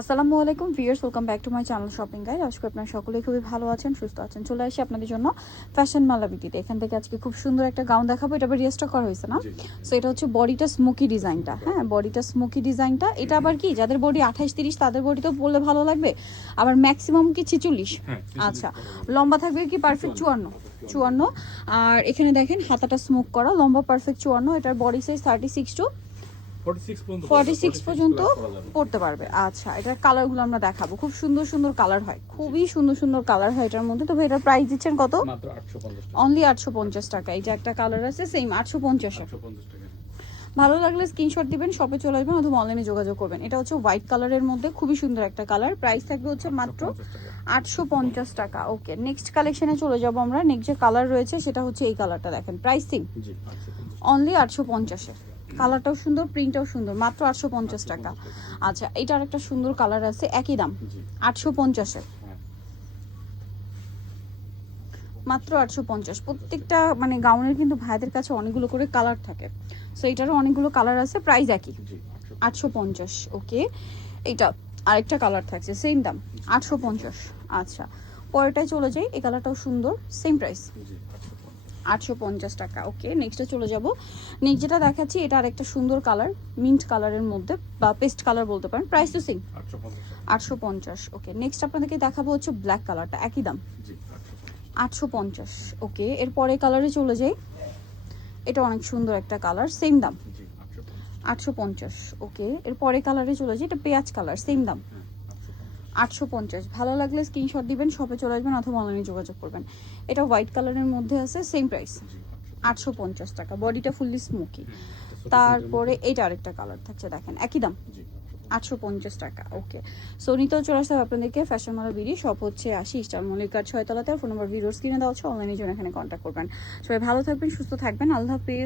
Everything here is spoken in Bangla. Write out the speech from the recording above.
আসসালামু আলাইকুম viewers welcome back to my channel shopping guide. আজকে আপনার সকলেই খুবই ভালো আছেন সুস্থ আছেন। চলে আসি আপনাদের জন্য ফ্যাশন মালাবিটিতে এখান থেকে আজকে খুব সুন্দর একটা গাউন দেখাবো এটা আবার রিয়েস্টক করা হয়েছে না? সো এটা হচ্ছে বডিটা স্মোকি ডিজাইনটা হ্যাঁ? বডিটা স্মোকি ডিজাইনটা এটা আবার কি যাদের বডি আঠাশ তিরিশ তাদের বডি তো পরলে ভালো লাগবে? আবার ম্যাক্সিমাম কি ছিচল্লিশ? হ্যাঁ, আচ্ছা। লম্বা থাকবে কি পারফেক্ট চুয়ান্ন। চুয়ান্ন? আর এখানে দেখেন হাতাটা স্মোক করা লম্বা পারফেক্ট চুয়ান্ন। এটার body size thirty six to 46 পর্যন্ত পড়তে পারবে। আচ্ছা এটার কালারগুলো আমরা দেখাবো। খুব সুন্দর সুন্দর কালার হয় খুবই সুন্দর সুন্দর কালার হয় এটার মধ্যে। তবে এটার প্রাইস দিচ্ছেন কত? মাত্র 850 টাকা। অনলি আটশো পঞ্চাশ টাকা। এই যে একটা কালার আছে সেম আটশো পঞ্চাশ ভালো লাগলে স্ক্রিনশট দিবেন শপে চলে আসবেন অথবা অনলাইনে যোগাযোগ করবেন। এটা হচ্ছে হোয়াইট কালারের মধ্যে খুবই সুন্দর একটা কালার প্রাইস থাকবে হচ্ছে মাত্র আটশো পঞ্চাশ টাকা। ওকে নেক্সট কালেকশনে চলে যাব আমরা। নেক্সট যে কালার রয়েছে সেটা হচ্ছে এই কালারটা দেখেন। প্রাইসিং 850 অনলি আটশো পঞ্চাশের কালারটাও সুন্দর প্রিন্টটাও সুন্দর মাত্র আটশো পঞ্চাশ টাকা। আচ্ছা এটার একটা সুন্দর কালার আছে একই দাম আটশো পঞ্চাশের। হ্যাঁ। মাত্র আটশো পঞ্চাশ। প্রত্যেকটা মানে গাউনের কিন্তু ভাইদের কাছে অনেকগুলো করে কালার থাকে। সো এটারও অনেকগুলো কালার আছে প্রাইস একই। আটশো পঞ্চাশ। ওকে এটা আরেকটা কালার থাকছে সেম দাম আটশো পঞ্চাশ। আচ্ছা পরেরটায় চলে যাই এই কালারটাও সুন্দর সেম প্রাইস জি 850 আটশো পঞ্চাশ টাকা। ওকে নেক্সটে চলে যাব। নেক্সট যেটা দেখাচ্ছি এটা আরেকটা সুন্দর কালার মিন্ট কালারের মধ্যে বা পেস্ট কালার বলতে পারেন। প্রাইস তো সেম আটশো পঞ্চাশ। ওকে নেক্সট আপনাদেরকে দেখাবো হচ্ছে ব্ল্যাক কালারটা একই দাম। আটশো পঞ্চাশ। ওকে এরপরে কালারে চলে যাই। এটা অনেক সুন্দর একটা কালার সেম দাম। আটশো পঞ্চাশ। ওকে এরপরে কালারে চলে যাই এটা পেঁয়াজ কালার সেম দাম। হ্যাঁ। 850 আটশো পঞ্চাশ। ভালো লাগলে স্ক্রিনশট দিবেন শপে চলে আসবেন অথবা অনলাইনে যোগাযোগ করবেন। এটা হোয়াইট কালারের মধ্যে আছে সেম প্রাইস আটশো পঞ্চাশ। টাকা। বডিটা ফুললি স্মোকি তারপরে এটা আরেকটা কালার থাকছে দেখেন। একই দাম? আটশো পঞ্চাশ টাকা ওকে সো নিতেও চলে আসতে হবে আপনাদেরকে। ফ্যাশন মালা বিডি সব হচ্ছে আশি স্টার মল্লিকার ছয়তলাতে। ফোন নম্বর ভিডিওর স্ক্রিনে দেওয়া হচ্ছে। অনলাইনের জন্য এখানে কন্ট্যাক্ট করবেন। সবাই ভালো থাকবেন সুস্থ থাকবেন। আল্লাহ হাফিজ।